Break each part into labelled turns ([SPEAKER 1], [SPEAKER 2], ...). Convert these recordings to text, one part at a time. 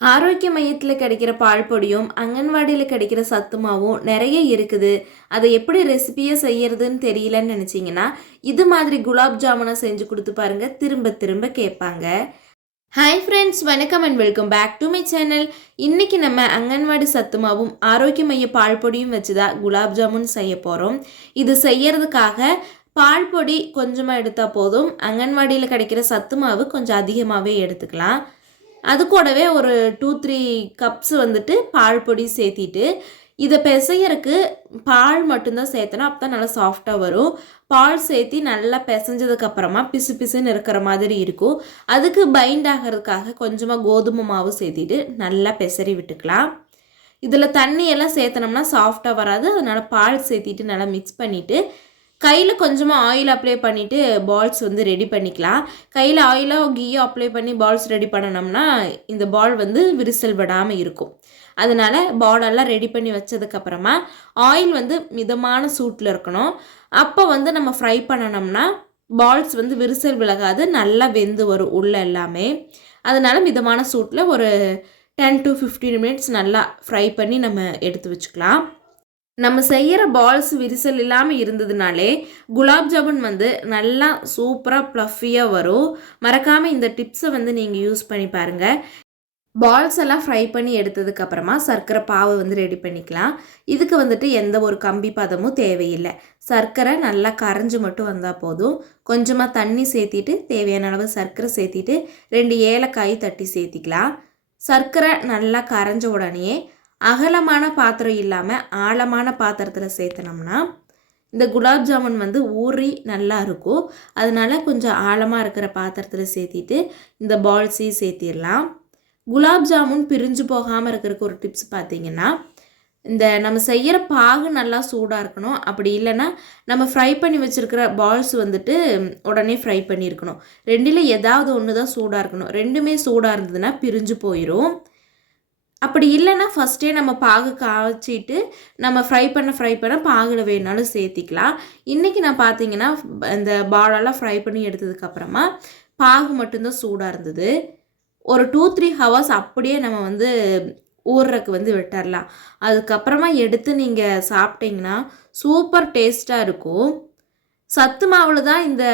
[SPEAKER 1] ஆரோக்கிய மையத்தில் கிடைக்கிற பால் பொடியும் அங்கன்வாடியில் கிடைக்கிற சத்துமாவும் நிறைய இருக்குது. அதை எப்படி ரெசிபியை செய்யறதுன்னு தெரியலன்னு நினச்சிங்கன்னா இது மாதிரி குலாப் ஜாமுனை செஞ்சு கொடுத்து பாருங்க. திரும்ப திரும்ப கேட்பாங்க. ஹாய் ஃப்ரெண்ட்ஸ் வணக்கம் and welcome back to my channel இன்னைக்கு நம்ம அங்கன்வாடி சத்துமாவும் ஆரோக்கிய மைய பால் பொடியும் வச்சு தான் குலாப் ஜாமுன் செய்ய போகிறோம் இது செய்யறதுக்காக பால் பொடி கொஞ்சமாக எடுத்தால் போதும். அங்கன்வாடியில் கிடைக்கிற சத்து மாவு கொஞ்சம் அதிகமாகவே எடுத்துக்கலாம். அது கூடவே ஒரு டூ த்ரீ கப்ஸ் வந்துட்டு பால் பொடி சேர்த்திட்டு இதை பிசையறக்கு பால் மட்டும்தான் சேர்த்தனா அப்போ தான் நல்லா சாஃப்டாக வரும். பால் சேர்த்தி நல்லா பிசைஞ்சதுக்கப்புறமா பிசு பிசுன்னு இருக்கிற மாதிரி இருக்கும். அதுக்கு பைண்ட் ஆகிறதுக்காக கொஞ்சமாக கோதுமை மாவு சேர்த்திட்டு நல்லா பிசறி விட்டுக்கலாம். இதில் தண்ணியெல்லாம் சேர்த்தனோம்னா சாஃப்டாக வராது. அதனால் பால் சேர்த்திட்டு நல்லா மிக்ஸ் பண்ணிவிட்டு கையில் கொஞ்சமாக ஆயில் அப்ளை பண்ணிவிட்டு பால்ஸ் வந்து ரெடி பண்ணிக்கலாம். கையில் ஆயிலோ கீயோ அப்ளை பண்ணி பால்ஸ் ரெடி பண்ணணும்னா இந்த பால் வந்து விரிசல் விடாமல் இருக்கும். அதனால் பாலெல்லாம் ரெடி பண்ணி வச்சதுக்கப்புறமா ஆயில் வந்து மிதமான சூட்டில் இருக்கணும். அப்போ வந்து நம்ம ஃப்ரை பண்ணணும்னா பால்ஸ் வந்து விரிசல் விலகாது நல்லா வெந்து வரும் உள்ள எல்லாமே. அதனால் மிதமான சூட்டில் ஒரு டென் டு ஃபிஃப்டீன் மினிட்ஸ் நல்லா ஃப்ரை பண்ணி நம்ம எடுத்து வச்சுக்கலாம். நம்ம செய்கிற பால்ஸ் விரிசல் இல்லாமல் இருந்ததுனாலே குலாப் ஜாமுன் வந்து நல்லா சூப்பராக ப்ளஃபியாக வரும். மறக்காமல் இந்த டிப்ஸை வந்து நீங்கள் யூஸ் பண்ணி பாருங்கள் பால்ஸ் எல்லாம் ஃப்ரை பண்ணி எடுத்ததுக்கப்புறமா சர்க்கரை பாவை வந்து ரெடி பண்ணிக்கலாம். இதுக்கு வந்துட்டு எந்த ஒரு கம்பி பதமும் தேவையில்லை. சர்க்கரை நல்லா கரைஞ்சி மட்டும் வந்தால் போதும். கொஞ்சமாக தண்ணி சேர்த்திட்டு தேவையான அளவு சர்க்கரை சேர்த்திட்டு ரெண்டு ஏலக்காய் தட்டி சேர்த்திக்கலாம். சர்க்கரை நல்லா கரைஞ்ச உடனே அகலமான பாத்திரம் இல்லாமல் ஆழமான பாத்திரத்தில் சேர்த்தனோம்னா இந்த குலாப் ஜாமுன் வந்து ஊறி நல்லா இருக்கும். அதனால கொஞ்சம் ஆழமாக இருக்கிற பாத்திரத்தில் சேர்த்திட்டு இந்த பால்ஸையும் சேர்த்திடலாம். குலாப் ஜாமுன் பிரிஞ்சு போகாமல் இருக்கிறதுக்கு ஒரு டிப்ஸ் பார்த்தீங்கன்னா இந்த நம்ம செய்கிற பாகு நல்லா சூடாக இருக்கணும். அப்படி இல்லைன்னா நம்ம ஃப்ரை பண்ணி வச்சுருக்கிற பால்ஸ் வந்துட்டு உடனே ஃப்ரை பண்ணியிருக்கணும். ரெண்டில் ஏதாவது ஒன்று தான் சூடாக இருக்கணும். ரெண்டுமே சூடாக இருந்ததுன்னா பிரிஞ்சு போயிடும் அப்படி இல்லைன்னா ஃபஸ்ட்டே நம்ம பாகு காய்ச்சிட்டு நம்ம ஃப்ரை பண்ண ஃப்ரை பண்ண பாகில் வேணாலும் சேர்த்திக்கலாம். இன்றைக்கி நான் பார்த்தீங்கன்னா இந்த பாலெல்லாம் ஃப்ரை பண்ணி எடுத்ததுக்கப்புறமா பாகு மட்டும்தான் சூடாக இருந்தது. ஒரு டூ த்ரீ ஹவர்ஸ் அப்படியே நம்ம வந்து ஊறுறக்கு வந்து விட்டுறலாம். அதுக்கப்புறமா எடுத்து நீங்கள் சாப்பிட்டீங்கன்னா சூப்பர் டேஸ்ட்டாக இருக்கும். சத்து மாவில் தான் இந்த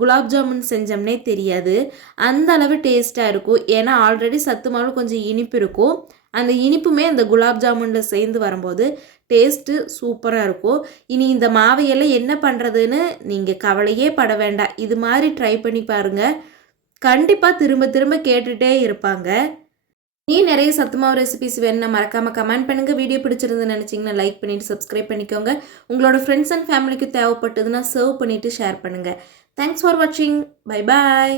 [SPEAKER 1] குலாப் ஜாமுன் செஞ்சோம்னே தெரியாது. அந்த அளவு டேஸ்ட்டாக இருக்கும். ஏன்னா ஆல்ரெடி சத்து மாவில் கொஞ்சம் இனிப்பு இருக்கும். அந்த இனிப்புமே அந்த குலாப் ஜாமுனில் சேர்ந்து வரும்போது டேஸ்ட்டு சூப்பராக இருக்கும். இனி இந்த மாவையெல்லாம் என்ன பண்ணுறதுன்னு நீங்கள் கவலையே பட வேண்டாம். இது மாதிரி ட்ரை பண்ணி பாருங்கள் கண்டிப்பாக திரும்ப திரும்ப கேட்டுகிட்டே இருப்பாங்க. நீ நிறைய சத்துமாவு ரெசிபிஸ் வேணும்னா மறக்காமல் கமெண்ட் பண்ணுங்கள் வீடியோ பிடிச்சிருந்து நினச்சிங்கன்னா லைக் பண்ணிவிட்டு சப்ஸ்கிரைப் பண்ணிக்கோங்க. உங்களோட ஃப்ரெண்ட்ஸ் அண்ட் ஃபேமிலிக்கு தேவைப்பட்டதுன்னா சர்வ் பண்ணிவிட்டு ஷேர் பண்ணுங்கள் தேங்க்ஸ் ஃபார் வாட்சிங் பை பாய்